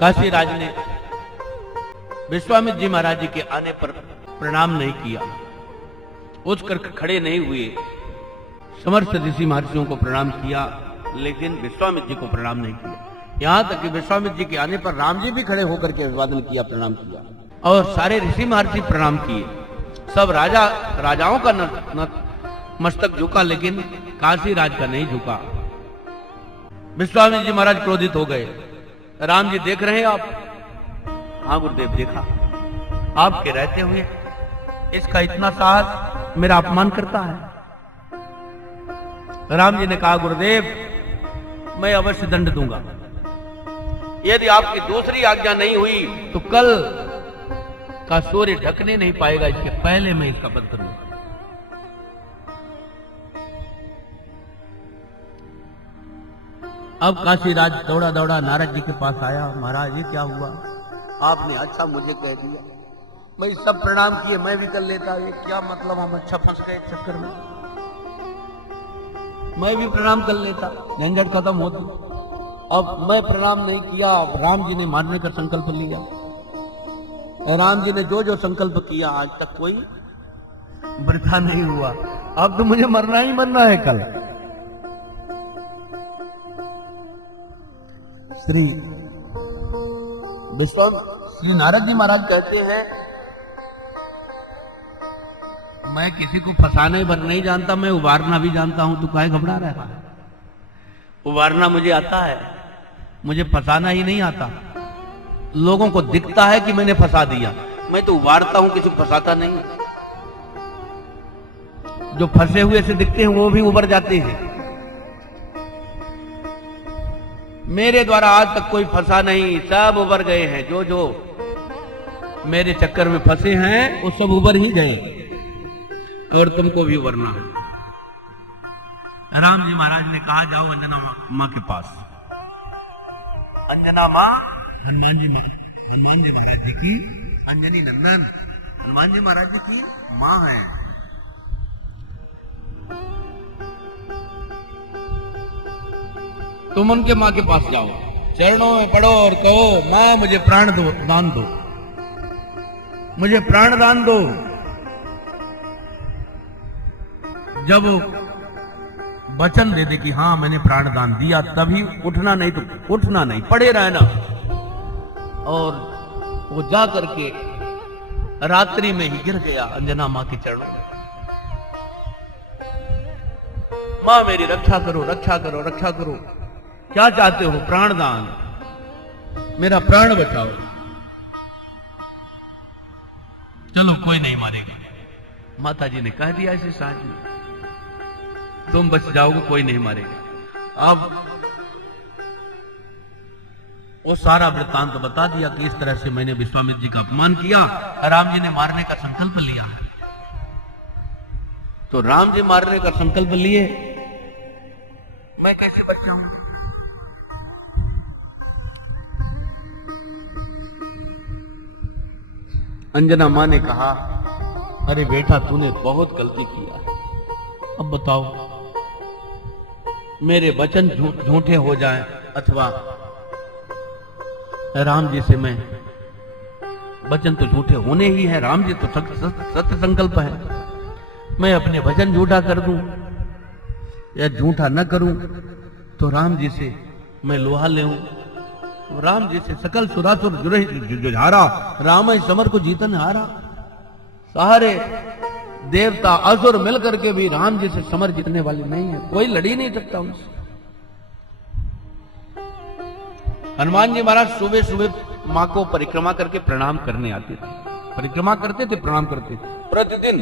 काशीराज ने विश्वामित्र जी महाराज जी के आने पर प्रणाम नहीं किया, उठ कर खड़े नहीं हुए। समस्त ऋषि महर्षियों को प्रणाम किया, लेकिन विश्वामित्र जी को प्रणाम नहीं किया। यहां तक कि विश्वामित्र जी के आने पर राम जी भी खड़े होकर के अभिवादन किया, प्रणाम किया, और सारे ऋषि महर्षि प्रणाम किए। सब राजाओं का मस्तक झुका, लेकिन काशीराज का नहीं झुका। विश्वामित्र जी महाराज क्रोधित हो गए। राम जी देख रहे हैं आप? हाँ गुरुदेव, देखा। आपके रहते हुए इसका इतना साहस, मेरा अपमान करता है। राम जी ने कहा, गुरुदेव मैं अवश्य दंड दूंगा। यदि आपकी दूसरी आज्ञा नहीं हुई तो कल का सूर्य ढकने नहीं पाएगा, इसके पहले मैं इसका वध करूंगा। अब काशीराज दौड़ा दौड़ा नारद जी के पास आया। महाराज ये क्या हुआ? आपने अच्छा मुझे कह दिया, मैं सब प्रणाम किए, मैं भी कर लेता, ये क्या मतलब? हम अच्छा फंस गए चक्कर में, मैं भी प्रणाम कर लेता, झंझट खत्म होती। अब मैं प्रणाम नहीं किया, राम जी ने मारने का संकल्प लिया। राम जी ने जो जो संकल्प किया आज तक कोई वृथा नहीं हुआ। अब तो मुझे मरना ही मरना है कल। श्री नारद जी महाराज कहते हैं, मैं किसी को फंसाने भर नहीं जानता, मैं उबारना भी जानता हूं। तू काहे घबरा रहा है? उबारना मुझे आता है, मुझे फंसाना ही नहीं आता। लोगों को दिखता है कि मैंने फंसा दिया, मैं तो उबारता हूं, किसी को फंसाता नहीं। जो फंसे हुए से दिखते हैं वो भी उबर जाते हैं। मेरे द्वारा आज तक कोई फंसा नहीं, सब उबर गए हैं। जो जो मेरे चक्कर में फंसे हैं वो सब उबर ही गए, और तुमको भी उबरना है। राम जी महाराज ने कहा, जाओ अंजना माँ के पास। अंजना माँ हनुमान जी महाराज जी की, अंजनी नंदन हनुमान जी महाराज जी की माँ है। तुम उनके माँ के पास जाओ, चरणों में पड़ो और कहो, माँ मुझे प्राण दो, दान दो, मुझे प्राण दान दो। जब वचन दे दे कि हाँ मैंने प्राण दान दिया, तभी उठना, नहीं तो उठना नहीं, पड़े रहना। और वो जा करके रात्रि में ही गिर गया अंजना माँ के चरणों में। माँ मेरी रक्षा करो, रक्षा करो, रक्षा करो। क्या चाहते हो? प्राण दान, मेरा प्राण बचाओ। चलो कोई नहीं मारेगा। माता जी ने कह दिया इसे साथ में, तुम बच जाओगे, कोई नहीं मारेगा। अब वो सारा वृत्तांत बता दिया कि इस तरह से मैंने विश्वामित्र जी का अपमान किया, राम जी ने मारने का संकल्प लिया। तो राम जी मारने का संकल्प लिए, मैं कैसे बच जाऊं? अंजना मां ने कहा, अरे बेटा तूने बहुत गलती किया है। अब बताओ, मेरे वचन झूठे हो जाएं अथवा राम जी से मैं, वचन तो झूठे होने ही है, राम जी तो सत्य संकल्प है। मैं अपने वचन झूठा कर दूं या झूठा न करूं तो राम जी से मैं लोहा लेऊं। राम जी से सकल सुरासुर जुझारा, राम ही समर को जीतन हारा। सारे देवता असुर मिल करके भी राम जी से समर जीतने वाले नहीं है, कोई लड़ी नहीं सकता उनसे। हनुमान जी महाराज सुबह सुबह माँ को परिक्रमा करके प्रणाम करने आते थे, परिक्रमा करते थे, प्रणाम करते थे प्रतिदिन।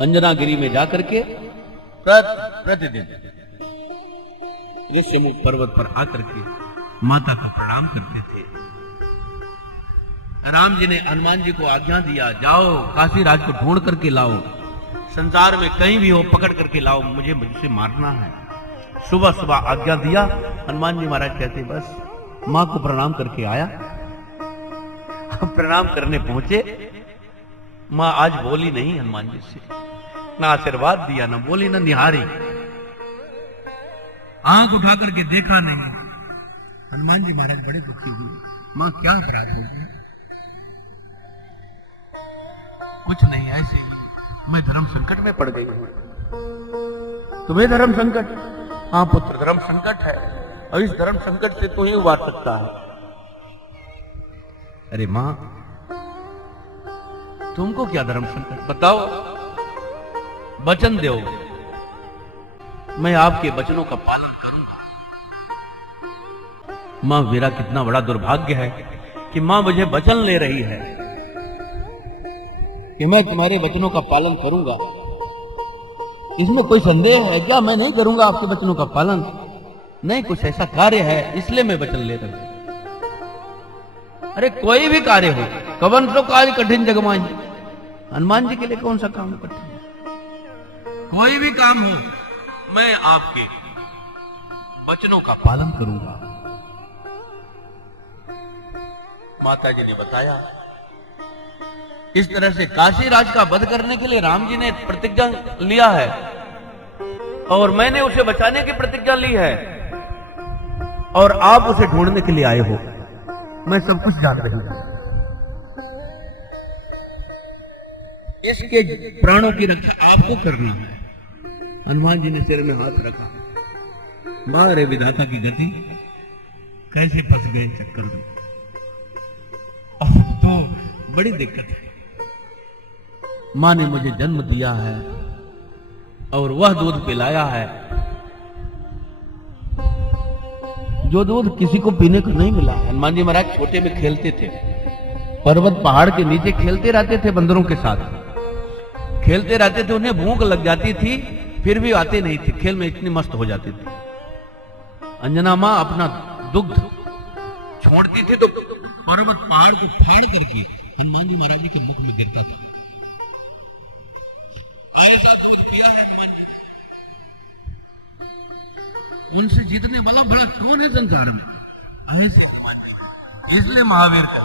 अंजनागिरी में जाकर के प्रतिदिन ऋषिमुख पर्वत पर आकर के माता को प्रणाम करते थे। राम जी ने हनुमान जी को आज्ञा दिया, जाओ काशीराज को ढूंढ करके लाओ, संसार में कहीं भी हो पकड़ करके लाओ, मुझसे मारना है। सुबह सुबह आज्ञा दिया। हनुमान जी महाराज कहते, बस मां को प्रणाम करके आया। प्रणाम करने पहुंचे, मां आज बोली नहीं हनुमान जी से, ना आशीर्वाद दिया, ना बोली, ना निहारी, आंख उठा करके देखा नहीं। हनुमान जी महाराज बड़े दुखी हुए। मां क्या अपराध हो गया? कुछ नहीं, ऐसे ही मैं धर्म संकट में पड़ गई हूं। तुम्हें धर्म संकट? हाँ पुत्र, धर्म संकट है और इस धर्म संकट से तू ही उबार सकता है। अरे मां, तुमको क्या धर्म संकट? बताओ, वचन दो, मैं आपके वचनों का पालन करूंगा। मां, मेरा कितना बड़ा दुर्भाग्य है कि मां मुझे वचन ले रही है कि मैं तुम्हारे वचनों का पालन करूंगा। इसमें कोई संदेह है क्या? मैं नहीं करूंगा आपके वचनों का पालन? नहीं, कुछ ऐसा कार्य है इसलिए मैं वचन ले रही हूं। अरे कोई भी कार्य हो, कवन सो कार्य कठिन जगमाई। हनुमान जी के लिए कौन सा काम कठिन है? कोई भी काम हो, मैं आपके वचनों का पालन करूंगा। माता जी ने बताया, इस तरह से काशी राज का वध करने के लिए राम जी ने प्रतिज्ञा लिया है और मैंने उसे बचाने की प्रतिज्ञा ली है और आप उसे ढूंढने के लिए आए हो। मैं सब कुछ जान रही हूं। इसके प्राणों की रक्षा आपको करना है। हनुमान जी ने सिर में हाथ रखा। मां, रे विधाता की गति, कैसे फंस गए चक्कर में। अब तो बड़ी दिक्कत है। मां ने मुझे जन्म दिया है और वह दूध पिलाया है जो दूध किसी को पीने को नहीं मिला। हनुमान जी महाराज छोटे में खेलते थे, पर्वत पहाड़ के नीचे खेलते रहते थे, बंदरों के साथ खेलते रहते थे। उन्हें भूख लग जाती थी, फिर भी आते नहीं थे, खेल में इतनी मस्त हो जाती थी। अंजना मां अपना दुग्ध छोड़ती थी तो पर्वत पहाड़ को फाड़ करके हनुमान जी महाराज जी के मुख में गिरता था। ऐसा दूध पिया है हनुमान जी। उनसे जीतने वाला बड़ा कौन है संसार में? ऐसे हनुमान जी। इसलिए महावीर का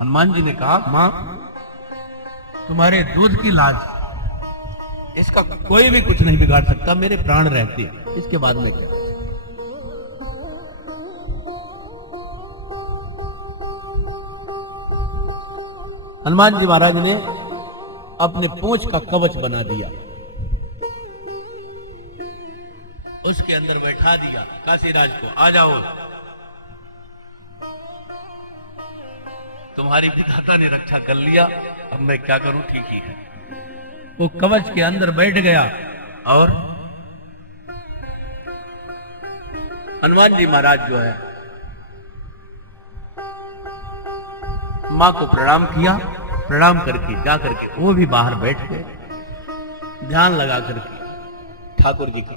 हनुमान जी ने कहा, मां, तुम्हारे दूध की लाज, इसका कोई भी कुछ नहीं बिगाड़ सकता। मेरे प्राण रहते हैं, इसके बाद में क्या? हनुमान जी महाराज ने अपने पूंछ का कवच बना दिया, उसके अंदर बैठा दिया काशीराज को। आ जाओ, तुम्हारी विधाता ने रक्षा कर लिया, अब मैं क्या करूं? ठीक ही है। वो कवच के अंदर बैठ गया और हनुमान जी महाराज जो है मां को प्रणाम किया। प्रणाम करके जा करके वो भी बाहर बैठ गए, ध्यान लगा करके ठाकुर जी का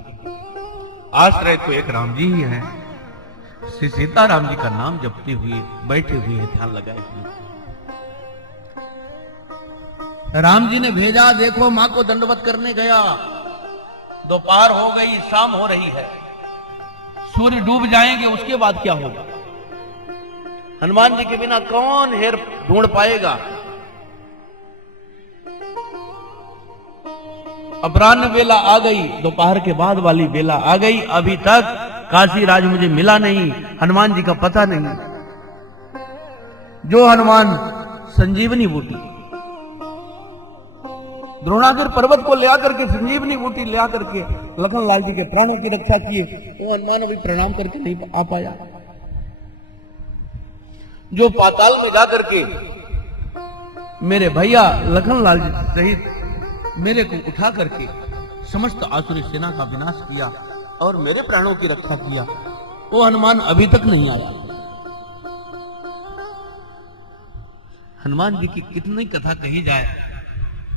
आश्रय तो एक राम जी ही है। श्री सीताराम जी का नाम जपते हुए बैठे हुए हैं, ध्यान लगाए हुए। राम जी ने भेजा, देखो मां को दंडवत करने गया। दोपहर हो गई, शाम हो रही है, सूर्य डूब जाएंगे, उसके बाद क्या होगा? हनुमान जी के बिना कौन हेर ढूंढ पाएगा? अपराह्न वेला आ गई, दोपहर के बाद वाली वेला आ गई, अभी तक काशी राज मुझे मिला नहीं, हनुमान जी का पता नहीं। जो हनुमान संजीवनी बूटी, द्रोणागिर पर्वत को ले आकर के संजीवनी बूटी ले आकर के लखन लाल जी के प्राणों की रक्षा किए, वो हनुमान अभी प्रणाम करके नहीं आ पाया। जो पाताल में जाकर के मेरे भैया लखन लाल जी सहित मेरे को उठा करके समस्त आसुरी सेना का विनाश किया और मेरे प्राणों की रक्षा किया, वो हनुमान अभी तक नहीं आया। हनुमान जी की कितनी कथा कही जाए,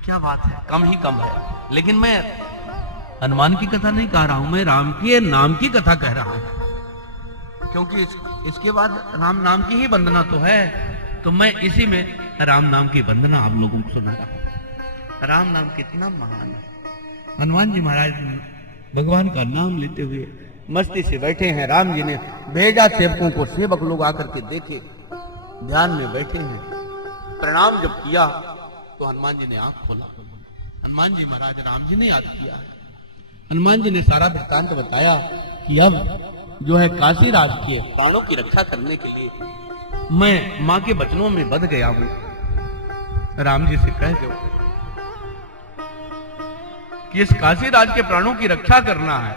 क्या बात है, कम ही कम है। लेकिन मैं हनुमान की कथा नहीं कह रहा हूं, मैं राम के नाम की कथा कह रहा हूं, क्योंकि इसके बाद राम नाम की ही वंदना तो है, तो मैं इसी में राम नाम की वंदना आप लोगों को सुना रहा हूं। राम नाम कितना महान है। हनुमान जी महाराज भगवान का नाम लेते हुए मस्ती से बैठे हैं। राम जी ने भेजा सेवकों को, सेवक लोग आकर के देखे, ध्यान में बैठे हैं। प्रणाम जब किया तो हनुमान जी ने आंख खोला। हनुमान जी महाराज राम जी ने याद किया है। हनुमान जी ने सारा वृत्तांत बताया कि अब जो है काशी राज के प्राणों की रक्षा करने के लिए मैं मां के वचनों में बंध गया हूं। राम जी से कह दो कि इस काशी राज के प्राणों की रक्षा करना है,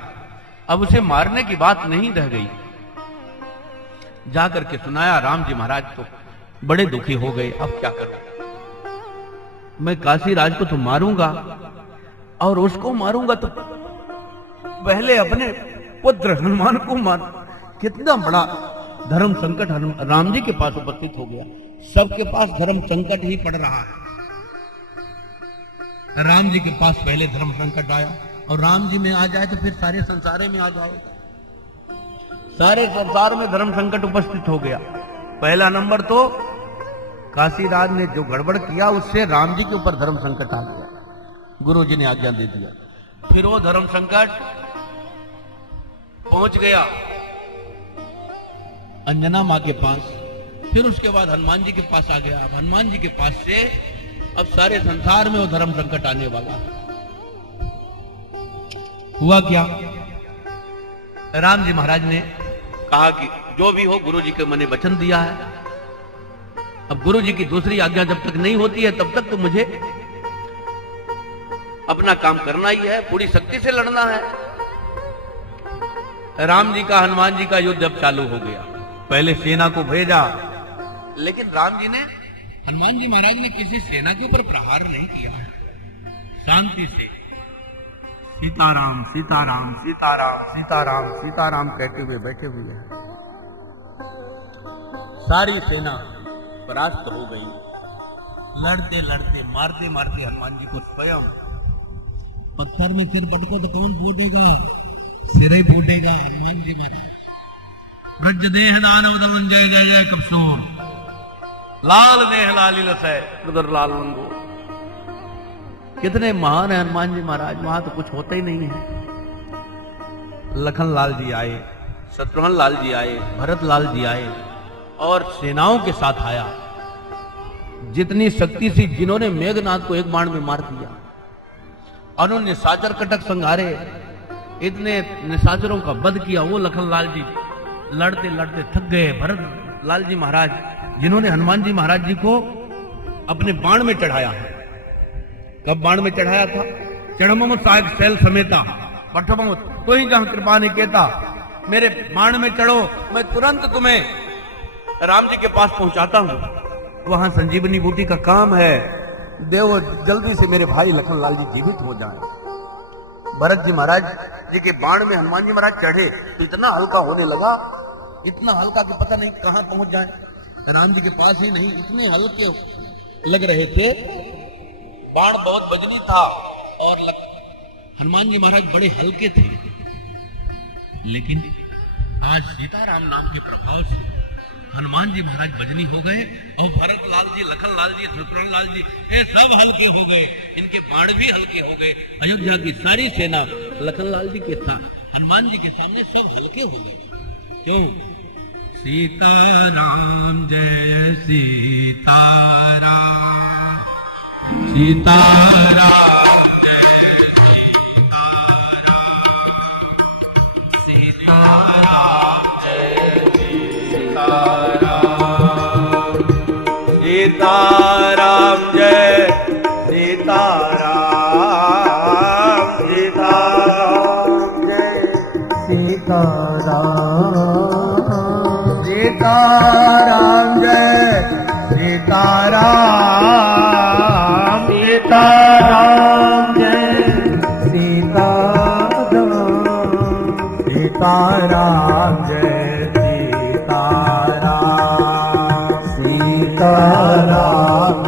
अब उसे मारने की बात नहीं रह गई। जाकर के सुनाया। राम जी महाराज तो बड़े दुखी हो गए। अब क्या करूं? मैं काशी राज को तो मारूंगा, और उसको मारूंगा तो पहले अपने पुत्र हनुमान को मार। कितना बड़ा धर्म संकट राम जी के पास उपस्थित हो गया। सबके पास धर्म संकट ही पड़ रहा है। राम जी के पास पहले धर्म संकट आया, और राम जी में आ जाए तो फिर सारे संसार में आ जाएगा। सारे संसार में धर्म संकट उपस्थित हो गया। पहला नंबर तो काशीराज ने जो गड़बड़ किया, उससे राम जी के ऊपर धर्म संकट आ गया। गुरु जी ने आज्ञा दे दिया। फिर वो धर्म संकट पहुंच गया अंजना मां के पास, फिर उसके बाद हनुमान जी के पास आ गया। अब हनुमान जी के पास से अब सारे संसार में वो धर्म संकट आने वाला है। हुआ क्या? राम जी महाराज ने कहा कि जो भी हो, गुरु जी के मैंने वचन दिया है। अब गुरु जी की दूसरी आज्ञा जब तक नहीं होती है, तब तक तो मुझे अपना काम करना ही है, पूरी शक्ति से लड़ना है। राम जी का हनुमान जी का युद्ध अब चालू हो गया। पहले सेना को भेजा, लेकिन राम जी ने, हनुमान जी महाराज ने किसी सेना के ऊपर प्रहार नहीं किया। शांति से सीताराम सीताराम सीताराम सीताराम सीताराम कहते हुए बैठे हुए हैं। सारी सेना परास्त हो गई। लड़ते लड़ते मारते मारते हनुमान जी को स्वयं पत्थर में सिर पटको तो कौन फूटेगा? सिर ही फूटेगा। हनुमान जी महाराज ब्रज देह दानव दमन जय जय जय कपसूर लाल नेह लाली लसै उधर लाल मंगो। कितने महान है हनुमान जी महाराज। वहां तो कुछ होता ही नहीं है। लखन लाल जी आए, शत्रुघ्न लाल जी आए, भरत लाल जी आए, और सेनाओं के साथ आया। जितनी शक्ति थी, जिन्होंने मेघनाथ को एक बाण में मार दिया, उन्होंने निशाचर कटक संहारे, इतने निशाचरों का वध किया। वो लखन लाल जी लड़ते लड़ते थक गए। भरत लाल जी महाराज, जिन्होंने हनुमान जी महाराज जी को अपने बाण में चढ़ाया। कब बाण में चढ़ाया था? चढ़मम साग शैल समेता पठमम तो ही जहां कृपा ने कहता, मेरे बाण में चढ़ो, मैं तुरंत तुम्हें राम जी के पास पहुंचाता हूं। वहां संजीवनी बूटी का काम है। देव जल्दी से मेरे भाई लखन लाल जी जीवित हो जाएं। भरत जी महाराज जी के बाण में हनुमान जी महाराज चढ़े तो इतना हल्का होने लगा, इतना हल्का कि पता नहीं कहां पहुंच जाए। राम जी के पास ही नहीं, इतने हल्के लग रहे थे। बाण बहुत वजनी था, और हनुमान जी महाराज बड़े हल्के थे। लेकिन आज सीताराम नाम के प्रभाव से हनुमान जी महाराज वजनी हो गए, और भरत लाल जी, लखन लाल जी, शत्रुघ्न लाल जी, ये सब हल्के हो गए। इनके बाण भी हल्के हो गए। अयोध्या की सारी सेना लखन लाल जी के साथ हनुमान जी के सामने सब हल्के हो गए। क्यों? सीताराम जय सीताराम, सीताराम जय सीताराम, सीताराम जय सीताराम, सीताराम जय सीताराम, सीताराम जय सीताराम, सीताराम जय सीताराम, सीताराम जय सीताराम, सीताराम जय सीताराम, सीताराम जय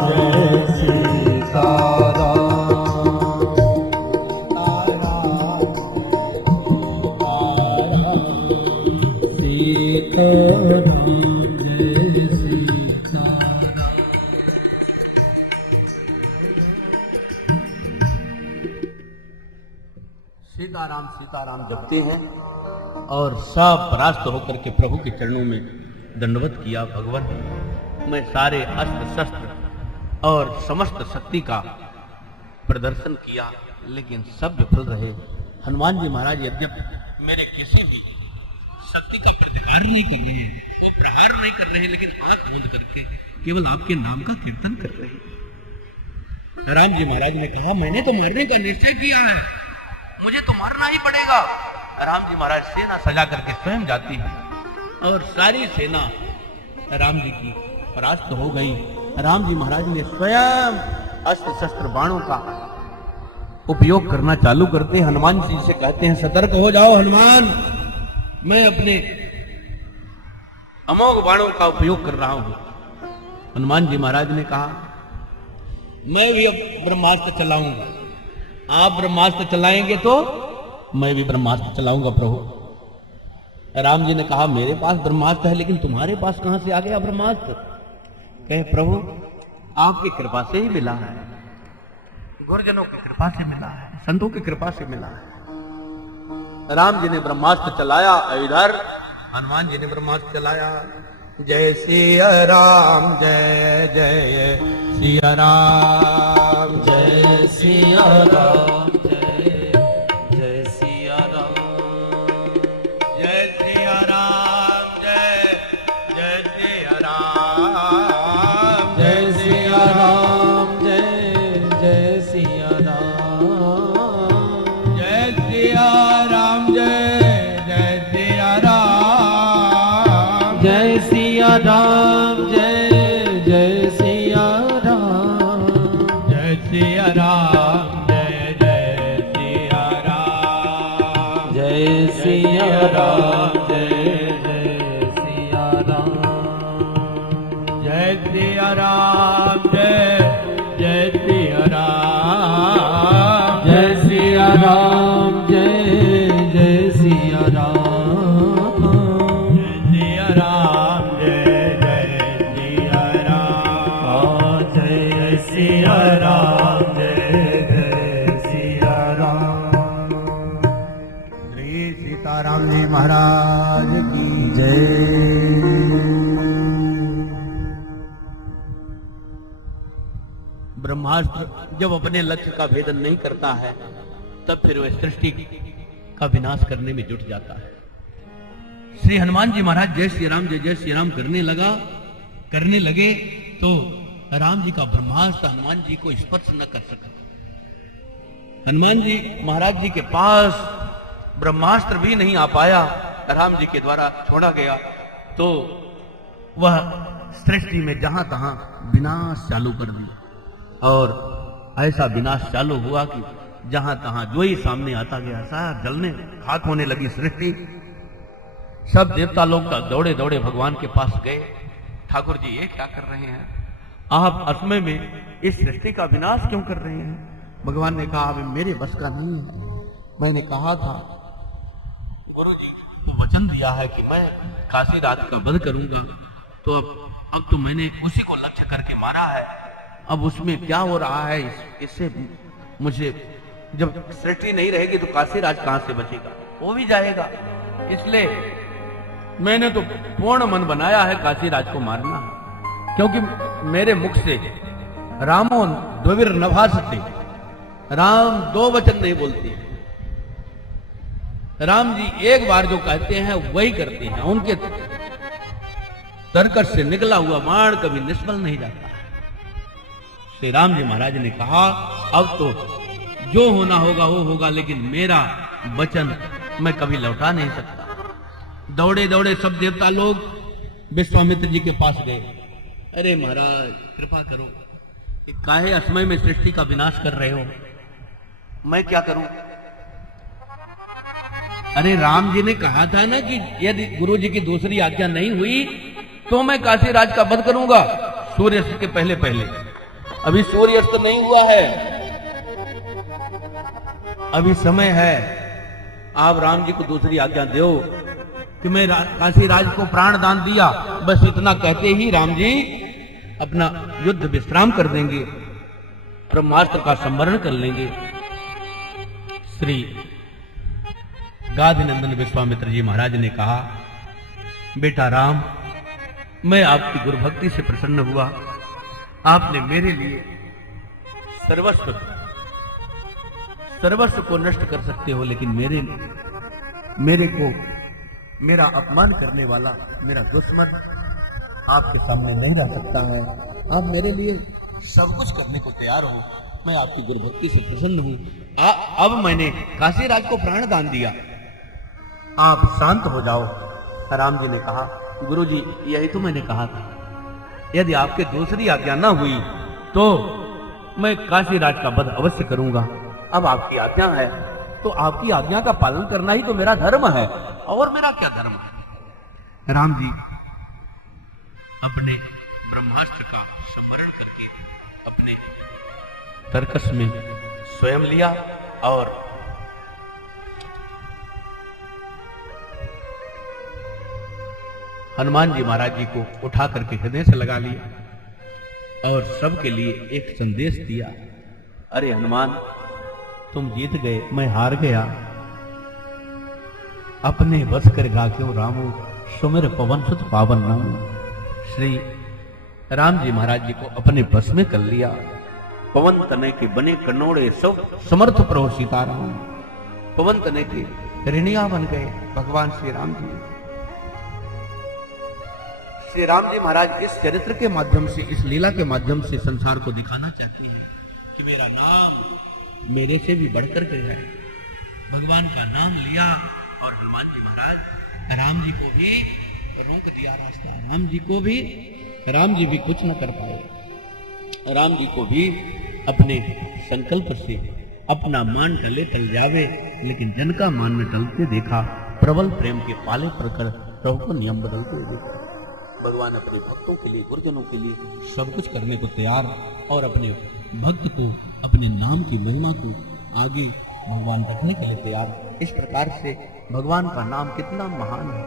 सीताराम सीताराम जपते हैं, और सब परास्त होकर के प्रभु के चरणों में दंडवत किया। भगवान, मैं सारे अस्त्र शस्त्र और समस्त शक्ति का प्रदर्शन किया, लेकिन सब विफल रहे। हनुमान जी महाराज यद्यपि मेरे किसी भी शक्ति का प्रतिकार नहीं कर रहे हैं, वो प्रहार नहीं कर रहे हैं, लेकिन आंख बंद करके केवल आपके नाम का कीर्तन कर रहे हैं। राम जी महाराज ने कहा, मैंने तो मारने का निश्चय किया है, मुझे तो मारना ही पड़ेगा। राम जी महाराज सेना सजा करके स्वयं जाती है और सारी सेना राम जी की परास्त हो गई। राम जी महाराज ने स्वयं अस्त्र शस्त्र बाणों का उपयोग करना चालू करते। हनुमान जी से कहते हैं, सतर्क हो जाओ हनुमान, मैं अपने अमोघ बाणों का उपयोग कर रहा हूं। हनुमान जी महाराज ने कहा, मैं भी अब ब्रह्मास्त्र चलाऊंगा। आप ब्रह्मास्त्र चलाएंगे तो मैं भी ब्रह्मास्त्र चलाऊंगा प्रभु। राम जी ने कहा, मेरे पास ब्रह्मास्त्र है, लेकिन तुम्हारे पास कहां से आ गया ब्रह्मास्त्र? कहे, प्रभु आपकी कृपा से ही मिला है, गुरुजनों की कृपा से मिला है, संतों की कृपा से मिला है। राम जी ने ब्रह्मास्त्र चलाया इधर, हनुमान जी ने ब्रह्मास्त्र चलाया। जय सिया राम, जय जय सिया राम, जय सिया राम, जय जय सिया राम, जय सिया राम, जय जय सिया राम, जय सिया राम, जय जय सिया राम, जय सिया राम, जय जय सिया राम, जय सिया राम, जय जय सिया राम, जय सिया राम, जय जय सिया राम, जय सिया राम, जय जय सिया राम, जय सिया राम, जय जय सिया राम, जय सिया राम, जय जय सिया राम, जय सिया राम, जय जय सिया राम, जय सिया राम, जय जय सिया राम। श्री सीताराम जी महाराज की जय। ब्रह्मास्त्र जब अपने लक्ष्य का भेदन नहीं करता है, तब फिर वह सृष्टि का विनाश करने में जुट जाता है। श्री हनुमान जी महाराज जय श्री राम, जय जय श्री राम करने लगे तो राम जी का ब्रह्मास्त्र हनुमान जी को स्पर्श न कर सका। हनुमान जी महाराज जी के पास ब्रह्मास्त्र भी नहीं आ पाया, राम जी के द्वारा छोड़ा गया, तो वह सृष्टि में जहां तहां विनाश चालू कर दिया। और ऐसा विनाश चालू हुआ कि जहां तहां जो ही सामने आता गया, सारा जलने खाक होने लगी सृष्टि। सब देवता लोग दौड़े दौड़े भगवान के पास गए, ठाकुर जी ये क्या कर रहे हैं, आप असमय में इस सृष्टि का विनाश क्यों कर रहे हैं? भगवान ने कहा, अब मेरे बस का नहीं है। मैंने कहा था, गुरु जी को वचन दिया है कि मैं काशी राज का वध करूंगा, तो अब तो मैंने उसी को लक्ष्य करके मारा है। अब उसमें क्या हो रहा है, इससे मुझे, जब सृष्टि नहीं रहेगी तो काशी राज कहां से बचेगा, वो भी जाएगा। इसलिए मैंने तो पूर्ण मन बनाया है काशी राज को मारना, क्योंकि मेरे मुख से रामो द्विविर न भाषते, राम दो वचन नहीं बोलते। राम जी एक बार जो कहते हैं वही करते हैं, उनके तरकस से निकला हुआ बाण कभी निष्फल नहीं जाता। श्री राम जी महाराज ने कहा, अब तो जो होना होगा वो होगा, लेकिन मेरा वचन मैं कभी लौटा नहीं सकता। दौड़े दौड़े सब देवता लोग विश्वामित्र जी के पास गए। अरे महाराज कृपा करो, काहे असमय में सृष्टि का विनाश कर रहे हो, मैं क्या करूं? अरे राम जी ने कहा था ना कि यदि गुरु जी की दूसरी आज्ञा नहीं हुई तो मैं काशी राज का वध करूंगा सूर्यास्त के पहले पहले। अभी सूर्यास्त नहीं हुआ है, अभी समय है, आप राम जी को दूसरी आज्ञा दो कि मैं काशी राज को प्राण दान दिया। बस इतना कहते ही राम जी अपना युद्ध विश्राम कर देंगे, ब्रह्मास्त्र का संवरण कर लेंगे। श्री गादिनंदन विश्वामित्र जी महाराज ने कहा, बेटा राम, मैं आपकी गुरु भक्ति से प्रसन्न हुआ, आपने मेरे लिए सर्वस्व को नष्ट कर सकते हो, लेकिन मेरे को मेरा अपमान करने वाला मेरा दुश्मन आपके सामने नहीं रह सकता है। आप मेरे लिए सब कुछ करने को तैयार हो, मैं आपकी गुरुभक्ति से प्रसन्न हूं। अब मैंने काशीराज को प्राण दान दिया, आप शांत हो जाओ। राम जी ने कहा, गुरुजी यही तो मैंने कहा था, यदि आपके दूसरी आज्ञा ना हुई तो मैं काशीराज का वध अवश्य करूंगा। अब आपकी आज्ञा है तो आपकी आज्ञा का पालन करना ही तो मेरा धर्म है, और मेरा क्या धर्म है। राम जी अपने ब्रह्मास्त्र का स्मरण करके अपने तरकस में स्वयं लिया और हनुमान जी महाराज जी को उठा करके हृदय से लगा लिया और सबके लिए एक संदेश दिया। अरे हनुमान, तुम जीत गए, मैं हार गया। अपने बस कर गाख्यो रामो, सुमिर पवन सुत पावन नामो। श्री राम जी महाराज जी को अपने बस में कर लिया। पवन तने के बने कनोड़े सब समर्थ प्रभु सीताराम, पवन तने के ऋणिया बन गए भगवान श्री राम जी। श्री राम जी महाराज इस चरित्र के माध्यम से, इस लीला के माध्यम से संसार को दिखाना चाहते हैं कि मेरा नाम मेरे से भी बढ़कर के है। भगवान का नाम लिया और हनुमान जी महाराज राम जी को भी रोक दिया रास्ता। राम जी भी कुछ न कर पाए। राम जी को भी अपने संकल्प से अपना मान टले टल जावे, लेकिन जन का मान न टलते देखा। प्रबल प्रेम के पाले पड़कर प्रभु को नियम बदलते देखा। भगवान अपने भक्तों के लिए, गुरुजनों के लिए सब कुछ करने को तैयार, और अपने भक्त को, अपने नाम की महिमा को आगे भगवान रखने के लिए तैयार। इस प्रकार से भगवान का नाम कितना महान है।